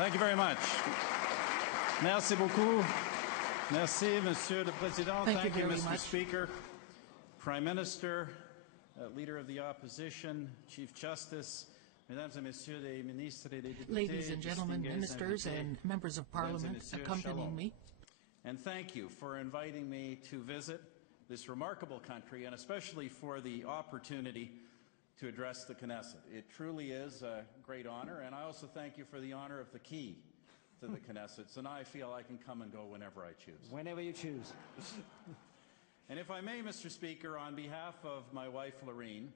Thank you very much. Merci beaucoup. Merci, Monsieur le Président. Thank you, Mr. much. Speaker, Prime Minister, Leader of the Opposition, Chief Justice, Mesdames et Messieurs les ministres et les députés, ladies and gentlemen, ministers and members of Parliament accompanying me. And thank you for inviting me to visit this remarkable country, and especially for the opportunity to address the Knesset. It truly is a great honor, and I also thank you for the honor of the key to the Knesset. So now I feel I can come and go whenever I choose. Whenever you choose. And if I may, Mr. Speaker, on behalf of my wife, Lorene,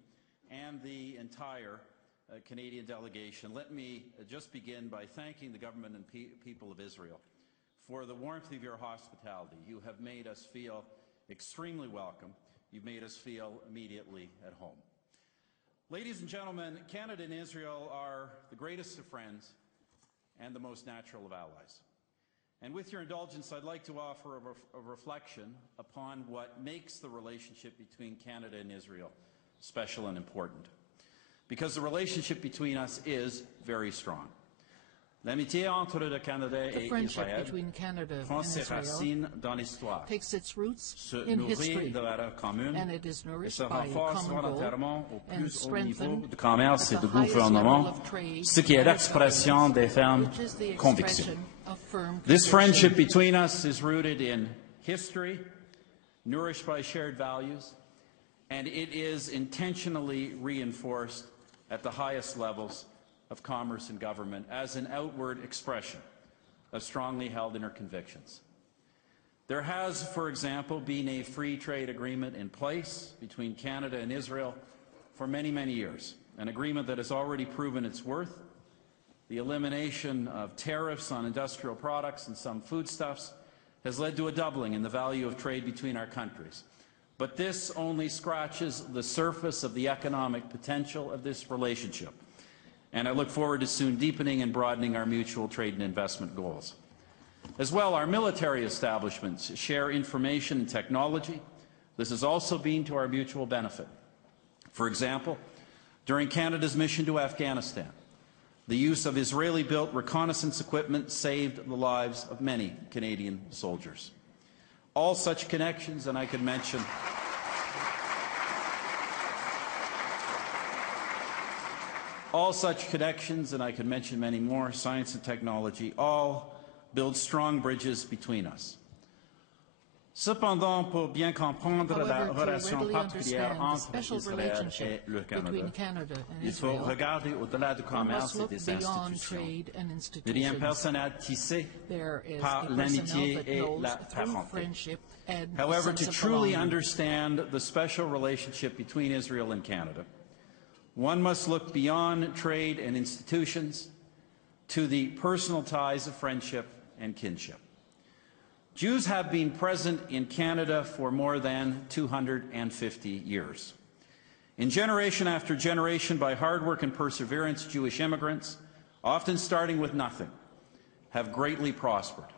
and the entire Canadian delegation, let me just begin by thanking the government and people of Israel for the warmth of your hospitality. You have made us feel extremely welcome. You've made us feel immediately at home. Ladies and gentlemen, Canada and Israel are the greatest of friends and the most natural of allies. And with your indulgence, I'd like to offer a reflection upon what makes the relationship between Canada and Israel special and important. Because the relationship between us is very strong. L'amitié entre le Canada et Israël prend ses racines dans l'histoire, se nourrit de valeurs communes et se renforce volontairement au plus haut niveau de commerce et de gouvernement, ce qui est l'expression des fermes convictions. This friendship between us is rooted in history, nourished by shared values, and it is intentionally reinforced at the highest levels of commerce and government as an outward expression of strongly held inner convictions. There has, for example, been a free trade agreement in place between Canada and Israel for many, many years, an agreement that has already proven its worth. The elimination of tariffs on industrial products and some foodstuffs has led to a doubling in the value of trade between our countries. But this only scratches the surface of the economic potential of this relationship. And I look forward to soon deepening and broadening our mutual trade and investment goals. As well, our military establishments share information and technology. This has also been to our mutual benefit. For example, during Canada's mission to Afghanistan, the use of Israeli-built reconnaissance equipment saved the lives of many Canadian soldiers. All such connections, and I could mention many more, science and technology, all build strong bridges between us. Cependant, pour bien comprendre la relation particulière entre Israël et le Canada, il faut regarder au-delà du commerce et des institutions, des liens personnels tissés par l'amitié et la parenté. However, to truly understand the special relationship between Israel and Canada, one must look beyond trade and institutions to the personal ties of friendship and kinship. Jews have been present in Canada for more than 250 years. In generation after generation, by hard work and perseverance, Jewish immigrants, often starting with nothing, have greatly prospered.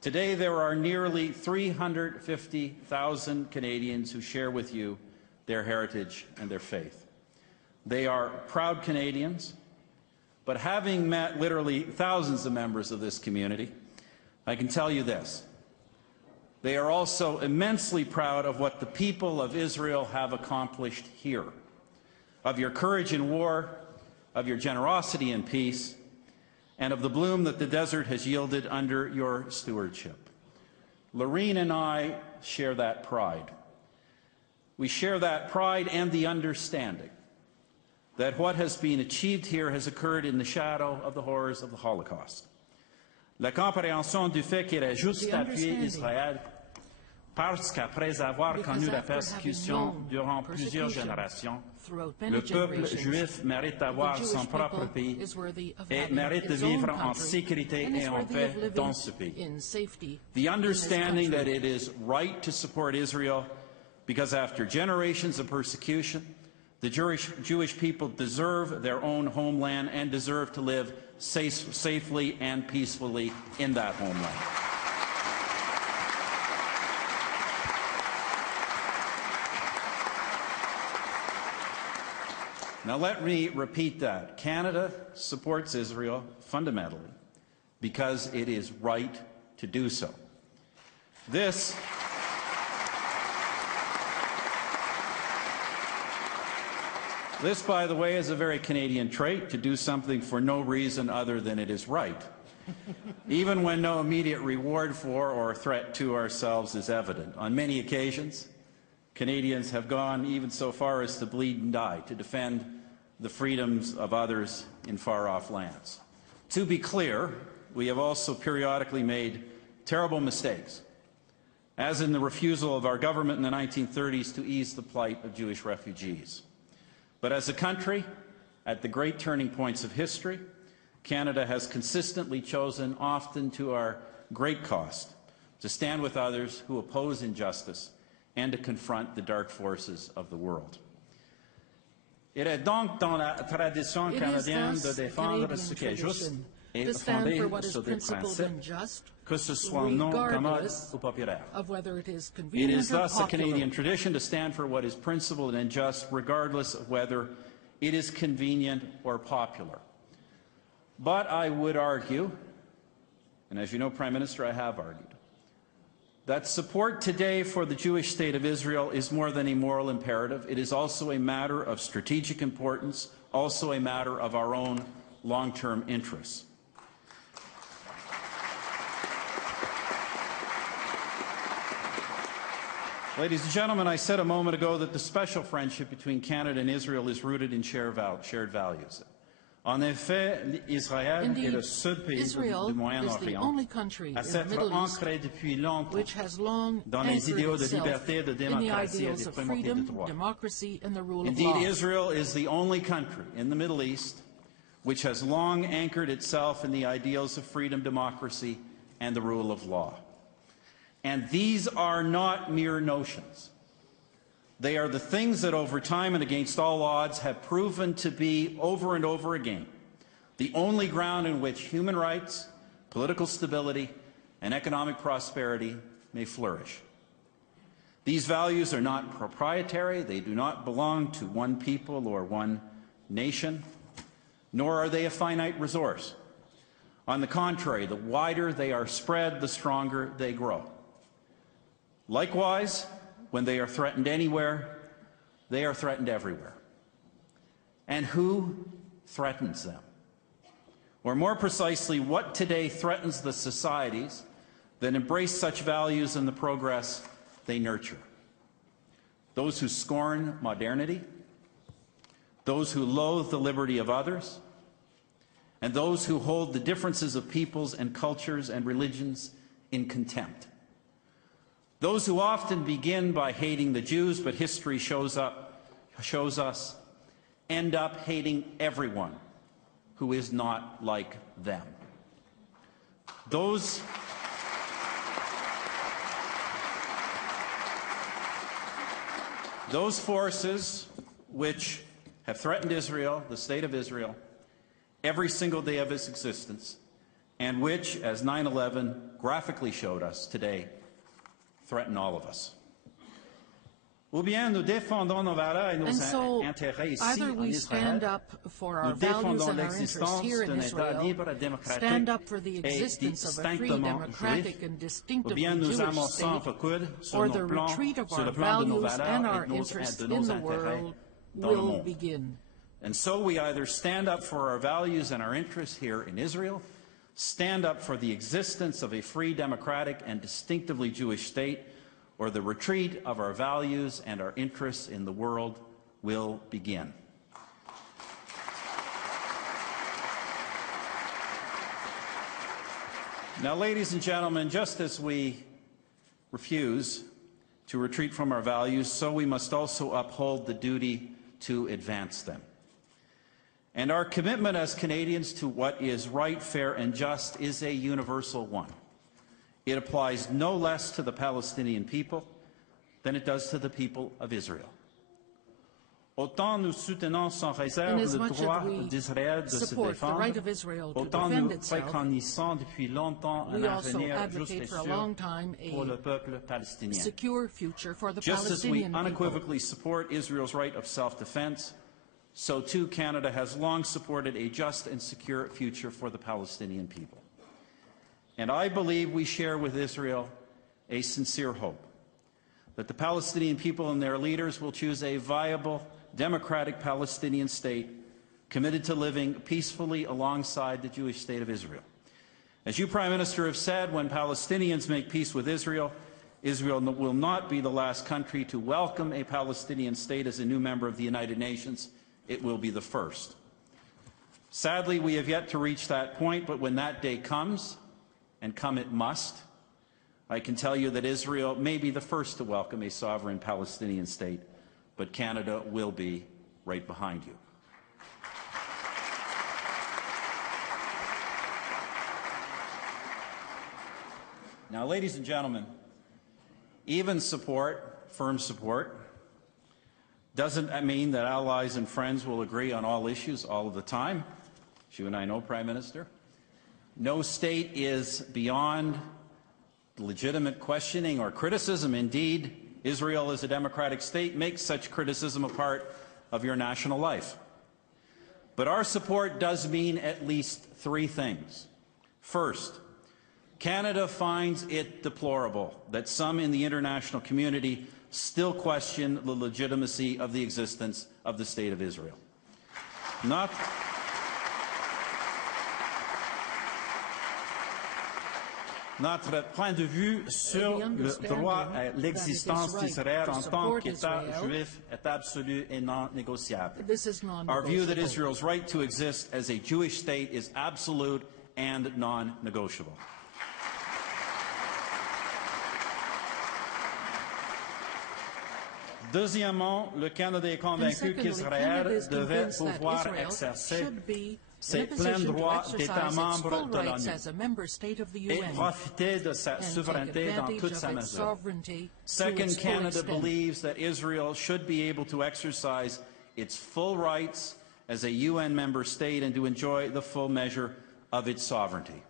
Today, there are nearly 350,000 Canadians who share with you their heritage and their faith. They are proud Canadians, but having met literally thousands of members of this community, I can tell you this. They are also immensely proud of what the people of Israel have accomplished here, of your courage in war, of your generosity in peace, and of the bloom that the desert has yielded under your stewardship. Lorene and I share that pride. We share that pride and the understanding that what has been achieved here has occurred in the shadow of the horrors of the Holocaust. La compréhension du fait qu'il est juste d'appuyer Israël parce qu'après avoir connu la persécution durant plusieurs générations, le peuple juif mérite d'avoir son propre pays et mérite de vivre en sécurité et en paix dans ce pays. The understanding that it is right to support Israel because after generations of persecution, the Jewish people deserve their own homeland and deserve to live safely and peacefully in that homeland. Now let me repeat that. Canada supports Israel fundamentally because it is right to do so. This by the way, is a very Canadian trait, to do something for no reason other than it is right, even when no immediate reward for or threat to ourselves is evident. On many occasions, Canadians have gone even so far as to bleed and die to defend the freedoms of others in far-off lands. To be clear, we have also periodically made terrible mistakes, as in the refusal of our government in the 1930s to ease the plight of Jewish refugees. But as a country, at the great turning points of history, Canada has consistently chosen, often to our great cost, to stand with others who oppose injustice and to confront the dark forces of the world. Il est donc dans la tradition canadienne de défendre ce qui est juste et fondé sur des principes, que ce soit non commode ou populaire. It is thus a Canadian tradition to stand for what is principled and just, regardless of whether it is convenient or popular. But I would argue, and as you know, Prime Minister, I have argued, that support today for the Jewish state of Israel is more than a moral imperative. It is also a matter of strategic importance, also a matter of our own long-term interests. Ladies and gentlemen, I said a moment ago that the special friendship between Canada and Israel is rooted in shared values. En effet, Israël est le seul pays du Moyen-Orient à s'être ancré depuis longtemps dans les idéaux de liberté, de démocratie et des primautés de droit. Indeed, Israel is the only country in the Middle East which has long anchored itself in the ideals of freedom, democracy, and the rule of law. And these are not mere notions. They are the things that over time and against all odds have proven to be, over and over again, the only ground in which human rights, political stability, and economic prosperity may flourish. These values are not proprietary. They do not belong to one people or one nation, nor are they a finite resource. On the contrary, the wider they are spread, the stronger they grow. Likewise, when they are threatened anywhere, they are threatened everywhere. And who threatens them? Or more precisely, what today threatens the societies that embrace such values and the progress they nurture? Those who scorn modernity, those who loathe the liberty of others, and those who hold the differences of peoples and cultures and religions in contempt. Those who often begin by hating the Jews, but history shows us, end up hating everyone who is not like them. Those forces which have threatened Israel, the state of Israel, every single day of its existence, and which, as 9/11 graphically showed us today, threaten all of us. Ou bien nous défendons nos valeurs et nos intérêts ici either en we stand Israël. up for our Nous values défendons and our interests here in Israel, stand up for the existence of a free, democratic, and distinctively Jewish state, or the retreat of our values and our interests in the world will begin. And so we either stand up for our values and our interests here in Israel, stand up for the existence of a free, democratic, and distinctively Jewish state, or the retreat of our values and our interests in the world will begin. Now, ladies and gentlemen, just as we refuse to retreat from our values, so we must also uphold the duty to advance them. And our commitment as Canadians to what is right, fair, and just is a universal one. It applies no less to the Palestinian people than it does to the people of Israel. Autant nous soutenons sans réserve le droit d'Israël de se défendre, autant nous préconisons depuis longtemps un avenir juste et sûr pour le peuple palestinien. Just as we unequivocally support Israel's right of self-defense, so too Canada has long supported a just and secure future for the Palestinian people. And I believe we share with Israel a sincere hope that the Palestinian people and their leaders will choose a viable, democratic Palestinian state committed to living peacefully alongside the Jewish state of Israel. As you, Prime Minister, have said, when Palestinians make peace with Israel, Israel will not be the last country to welcome a Palestinian state as a new member of the United Nations. It will be the first. Sadly, we have yet to reach that point, but when that day comes, and come it must, I can tell you that Israel may be the first to welcome a sovereign Palestinian state, but Canada will be right behind you. Now, ladies and gentlemen, even support, firm support, doesn't mean that allies and friends will agree on all issues all of the time. As you and I know, Prime Minister, no state is beyond legitimate questioning or criticism. Indeed, Israel as a democratic state makes such criticism a part of your national life. But our support does mean at least three things. First, Canada finds it deplorable that some in the international community still question the legitimacy of the existence of the State of Israel. Notre point de vue sur le droit à l'existence d'Israël en tant qu'État juif est absolu et non négociable. Our view that Israel's right to exist as a Jewish state is absolute and non-negotiable. Deuxièmement, le Canada est convaincu qu'Israël devait pouvoir exercer ses pleins droits d'État membre de l'ONU et profiter de sa souveraineté dans toute sa mesure. Second, Canada believes that Israel should be able to exercise its full rights as a UN member state and to enjoy the full measure of its sovereignty.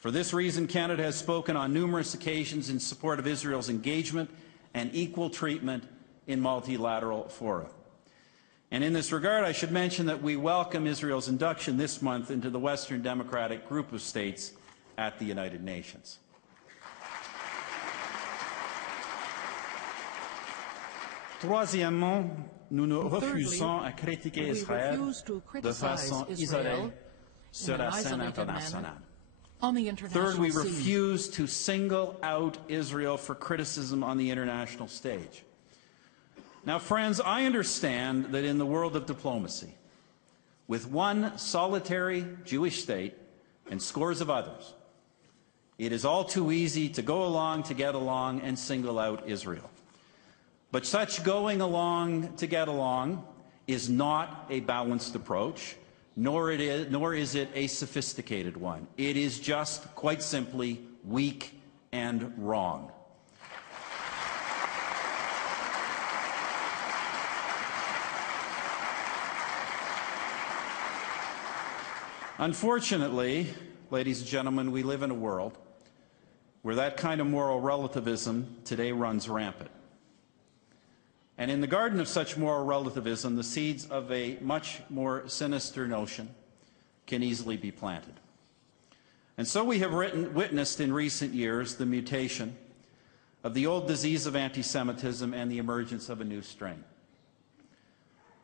For this reason, Canada has spoken on numerous occasions in support of Israel's engagement and equal treatment in multilateral fora. And in this regard, I should mention that we welcome Israel's induction this month into the Western Democratic Group of States at the United Nations. Troisièmement, nous nous refusons à critiquer Israël de façon isolée sur la scène internationale. Third, we refuse to single out Israel for criticism on the international stage. Now, friends, I understand that in the world of diplomacy, with one solitary Jewish state and scores of others, it is all too easy to go along to get along and single out Israel. But such going along to get along is not a balanced approach, nor is it a sophisticated one. It is just, quite simply, weak and wrong. Unfortunately, ladies and gentlemen, we live in a world where that kind of moral relativism today runs rampant. And in the garden of such moral relativism, the seeds of a much more sinister notion can easily be planted. And so we have witnessed in recent years the mutation of the old disease of anti-Semitism and the emergence of a new strain.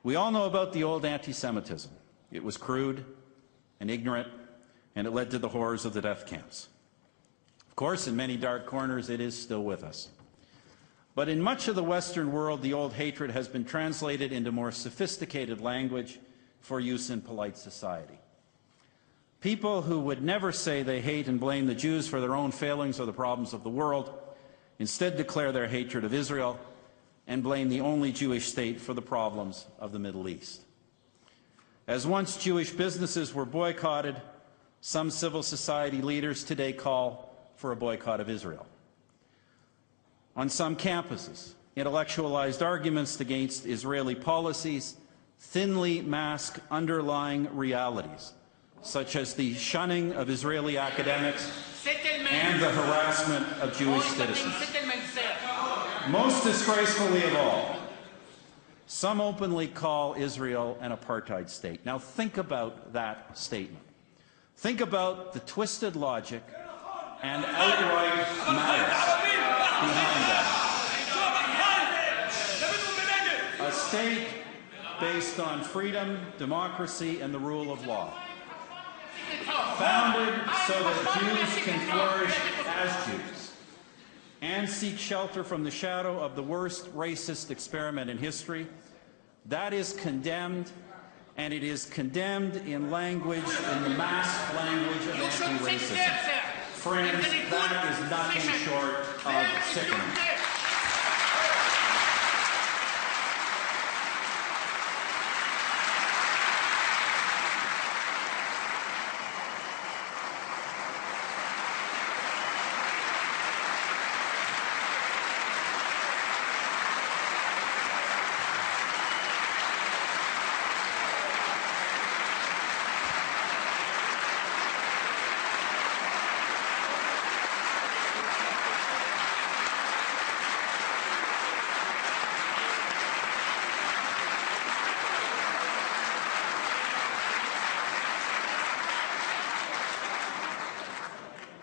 We all know about the old anti-Semitism. It was crude and ignorant, and it led to the horrors of the death camps. Of course, in many dark corners, it is still with us. But in much of the Western world, the old hatred has been translated into more sophisticated language for use in polite society. People who would never say they hate and blame the Jews for their own failings or the problems of the world instead declare their hatred of Israel and blame the only Jewish state for the problems of the Middle East. As once Jewish businesses were boycotted, some civil society leaders today call for a boycott of Israel. On some campuses, intellectualized arguments against Israeli policies thinly mask underlying realities, such as the shunning of Israeli academics and the harassment of Jewish citizens. Most disgracefully of all, some openly call Israel an apartheid state. Now think about that statement. Think about the twisted logic and outright malice behind them. A state based on freedom, democracy, and the rule of law. Founded so that Jews can flourish as Jews and seek shelter from the shadow of the worst racist experiment in history. That is condemned, and it is condemned in language, in the mass language of anti-racism. Friends, that is nothing short of sickening.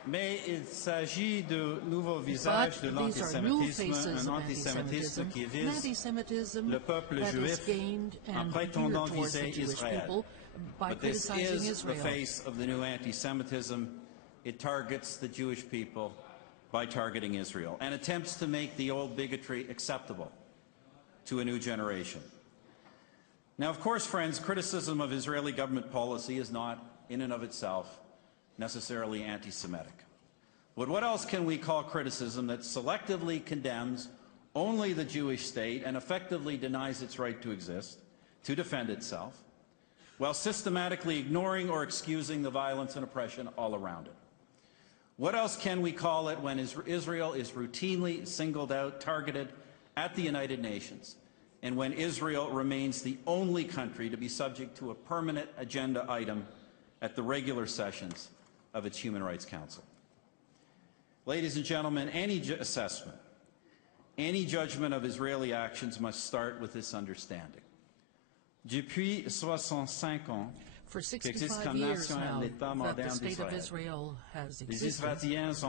Mais il s'agit de nouveaux visages de l'antisémitisme, un antisémitisme qui vise le peuple juif en prétendant viser Israël. But this is the face of the new anti-Semitism. It targets the Jewish people by targeting Israel and attempts to make the old bigotry acceptable to a new generation. Now, of course, friends, criticism of Israeli government policy is not, in and of itself, necessarily anti-Semitic. But what else can we call criticism that selectively condemns only the Jewish state and effectively denies its right to exist, to defend itself, while systematically ignoring or excusing the violence and oppression all around it? What else can we call it when Israel is routinely singled out, targeted at the United Nations, and when Israel remains the only country to be subject to a permanent agenda item at the regular sessions of its Human Rights Council? Ladies and gentlemen, any assessment, any judgment of Israeli actions must start with this understanding. Depuis 65 ans, for 65 years now that the state of Israel has existed, Israelis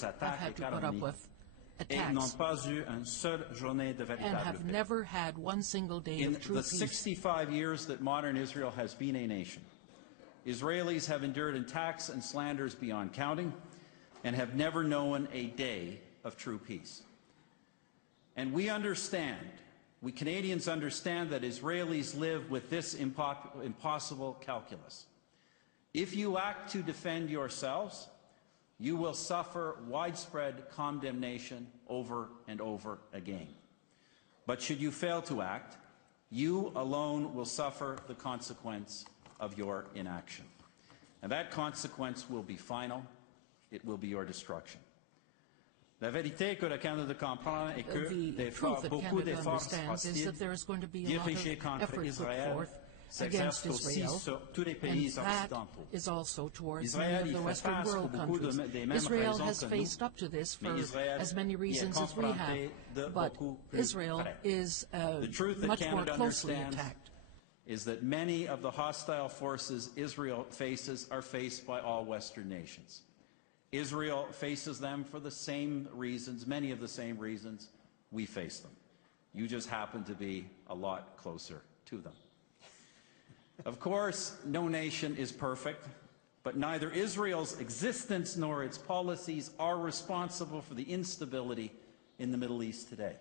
have had to put up with attacks and have never had one single day of true peace. In the 65 years that modern Israel has been a nation, Israelis have endured attacks and slanders beyond counting and have never known a day of true peace. And we understand, we Canadians understand, that Israelis live with this impossible calculus. If you act to defend yourselves, you will suffer widespread condemnation over and over again. But should you fail to act, you alone will suffer the consequence of your inaction. And that consequence will be final. It will be your destruction. La vérité que le Canada comprend est que beaucoup d'efforts hostiles dirigés contre Israël s'exercent aussi sur tous les pays occidentaux. Is also towards many of the Western world countries. Israel has faced up to this for as many reasons as we have, but Israel is much more closely attacked. Is that many of the hostile forces Israel faces are faced by all Western nations. Israel faces them for the same reasons, many of the same reasons we face them. You just happen to be a lot closer to them. Of course, no nation is perfect, but neither Israel's existence nor its policies are responsible for the instability in the Middle East today.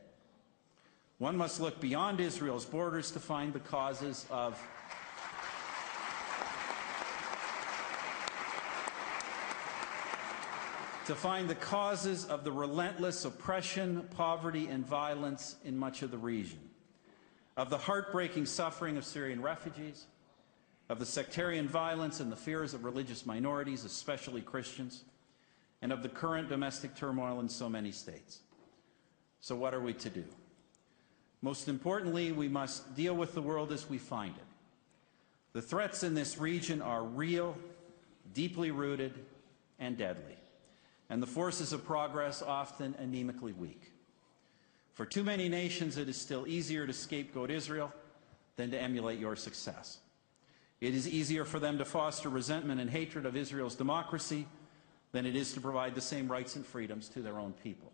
One must look beyond Israel's borders to find the causes of the relentless oppression, poverty, and violence in much of the region, of the heartbreaking suffering of Syrian refugees, of the sectarian violence and the fears of religious minorities, especially Christians, and of the current domestic turmoil in so many states. So what are we to do? Most importantly, we must deal with the world as we find it. The threats in this region are real, deeply rooted, and deadly, and the forces of progress often anemically weak. For too many nations, it is still easier to scapegoat Israel than to emulate your success. It is easier for them to foster resentment and hatred of Israel's democracy than it is to provide the same rights and freedoms to their own people.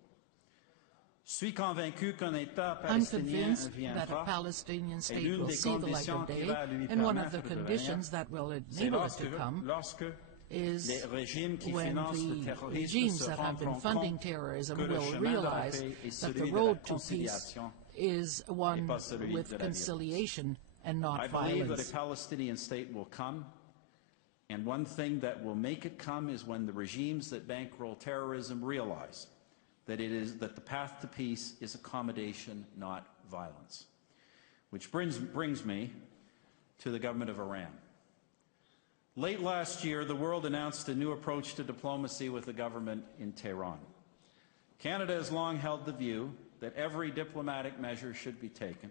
I'm convinced that a Palestinian state will see the light of day, and one of the conditions that will enable it to come is when the regimes that have been funding terrorism will realize that the road to peace is one with conciliation and not violence. I believe that a Palestinian state will come, and one thing that will make it come is when the regimes that bankroll terrorism realize that the path to peace is accommodation, not violence. Which brings me to the government of Iran. Late last year, the world announced a new approach to diplomacy with the government in Tehran. Canada has long held the view that every diplomatic measure should be taken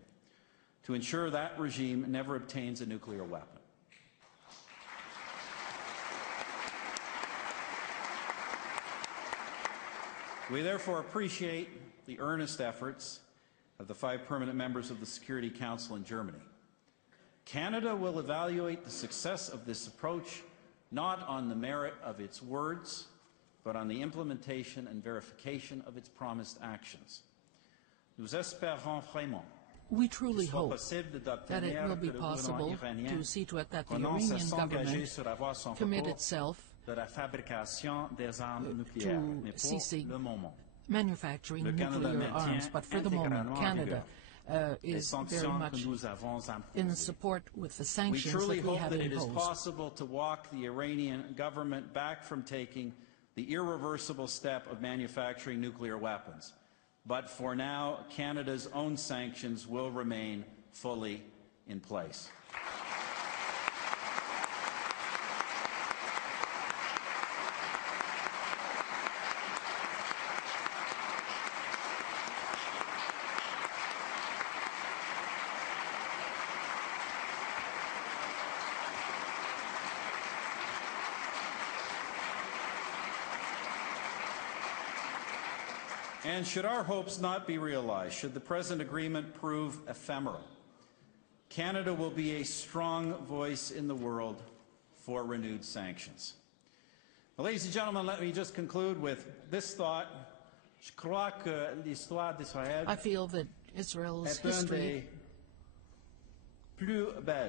to ensure that regime never obtains a nuclear weapon. We therefore appreciate the earnest efforts of the 5 permanent members of the Security Council in Germany. Canada will evaluate the success of this approach not on the merit of its words, but on the implementation and verification of its promised actions. Nous espérons vraiment. We truly hope that it will be possible to see to it that the Iranian government commit itself to ceasing manufacturing nuclear arms. But for the moment, Canada is very much in support with the sanctions that we have imposed. We truly hope that it is possible to walk the Iranian government back from taking the irreversible step of manufacturing nuclear weapons. But for now, Canada's own sanctions will remain fully in place. And should our hopes not be realized, should the present agreement prove ephemeral, Canada will be a strong voice in the world for renewed sanctions. Well, ladies and gentlemen, let me just conclude with this thought. I feel that Israel's history is the greatest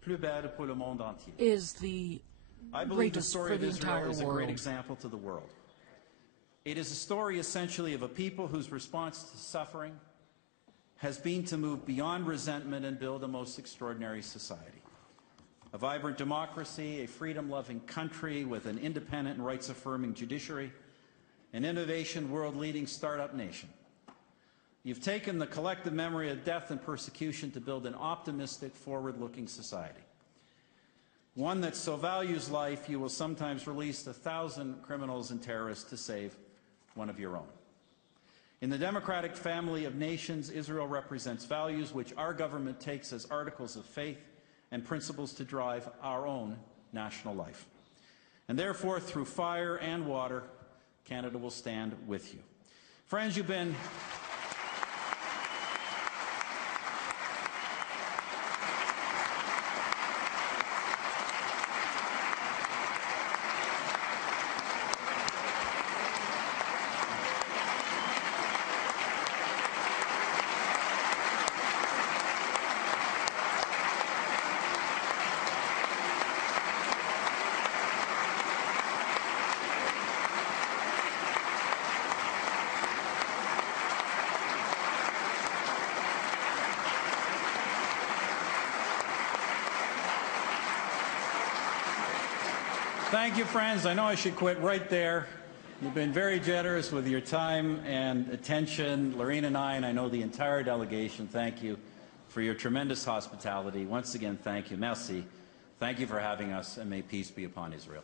for the entire world. I believe the story of Israel is a great example to the world. It is a story essentially of a people whose response to suffering has been to move beyond resentment and build a most extraordinary society. A vibrant democracy, a freedom-loving country with an independent and rights-affirming judiciary, an innovation world-leading startup nation. You've taken the collective memory of death and persecution to build an optimistic, forward-looking society. One that so values life, you will sometimes release 1,000 criminals and terrorists to save one of your own. In the democratic family of nations, Israel represents values which our government takes as articles of faith and principles to drive our own national life. And therefore, through fire and water, Canada will stand with you. Friends, you've been Thank you, friends. I know I should quit right there. You've been very generous with your time and attention. Lorraine and I know the entire delegation, thank you for your tremendous hospitality. Once again, thank you. Merci. Thank you for having us, and may peace be upon Israel.